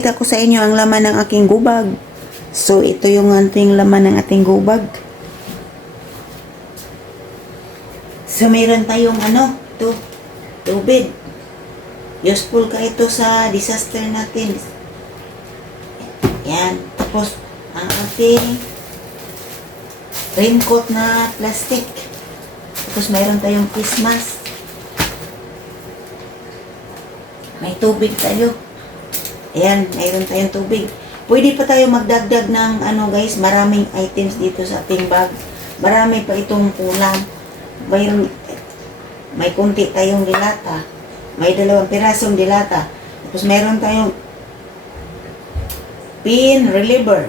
Ipakita ko sa inyo ang laman ng aking gubag. So, ito yung ating laman ng ating gubag. So, meron tayong tubig. Useful ka ito sa disaster natin. Yan. Tapos, ang ating raincoat na plastic. Tapos, mayroon tayong face mask. May tubig tayo. Ayan, mayroon tayong tubig. Pwede pa tayo magdagdag ng guys, maraming items dito sa ating bag. Marami pa itong kulang. May kunti tayong dilata. May 2 pirasong dilata. Tapos mayroon tayong pin reliever.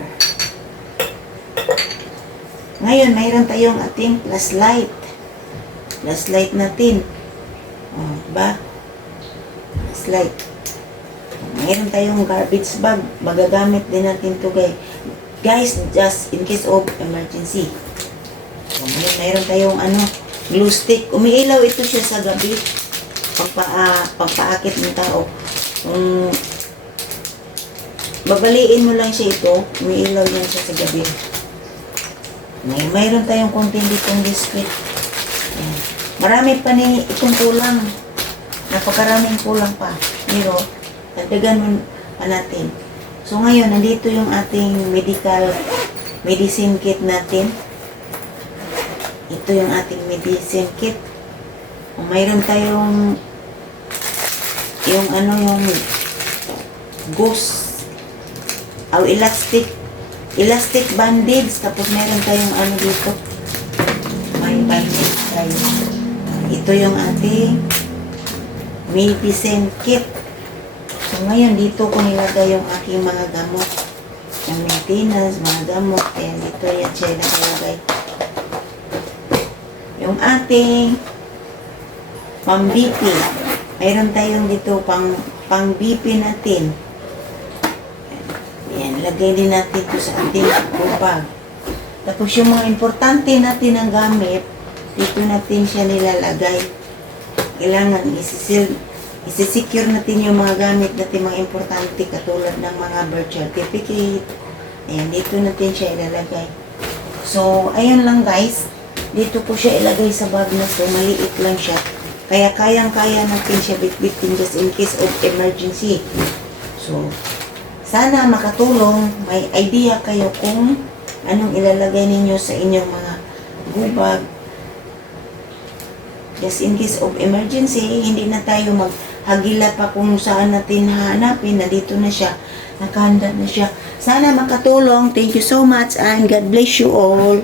Ngayon, mayroon tayong ating flashlight. Flashlight natin. O, diba? Flashlight. Mayroon tayong garbage bag. Magagamit din natin ito guys, just in case of emergency. So, mayroon tayong glue stick. Umiilaw ito siya sa gabi. Pagpaakit ng tao. Kung babaliin mo lang siya ito, umiilaw yan siya sa gabi. Mayroon tayong konting ditong biscuit. Ayan. Marami pa ni itong kulang. Napakaraming kulang pa. Pero, dagdagan mo pa natin. So, ngayon, nandito yung ating medicine kit natin. Ito yung ating medicine kit. Kung mayroon tayong yung gauze o elastic bandage. Tapos mayroon tayong dito. May bandage tayo. Ito yung ating medicine kit. So, ngayon, dito ko nilagay yung aking mga gamot. Yung maintenance, mga gamot. Ayan, dito yan siya nakalagay. Yung ating pang-BP. Mayroon tayong dito pang-BP natin. Ayan, lagay din natin ito sa ating bag. Tapos yung mga importante natin ang gamit, dito natin siya nilalagay. Kailangan isi-secure natin yung mga gamit natin, mga importante, katulad ng mga birth certificate. Ayan, dito natin siya ilalagay. So, ayun lang guys. Dito ko siya ilagay sa bag na to. Maliit lang siya. Kaya kayang-kaya natin siya bitbitin just in case of emergency. So, sana makatulong. May idea kayo kung anong ilalagay ninyo sa inyong mga gubag. Just in case of emergency, hindi na tayo maghagila pa kung saan natin hahanapin. Nandito na siya. Nakahanda na siya. Sana makatulong. Thank you so much and God bless you all.